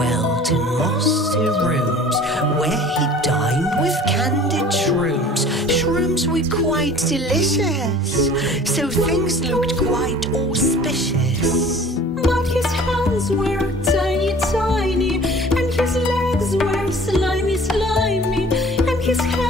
dwelled in mossy rooms, where he dined with candid shrooms. Shrooms were quite delicious, so things looked quite auspicious. But his hands were tiny, tiny, and his legs were slimy, slimy, and his hair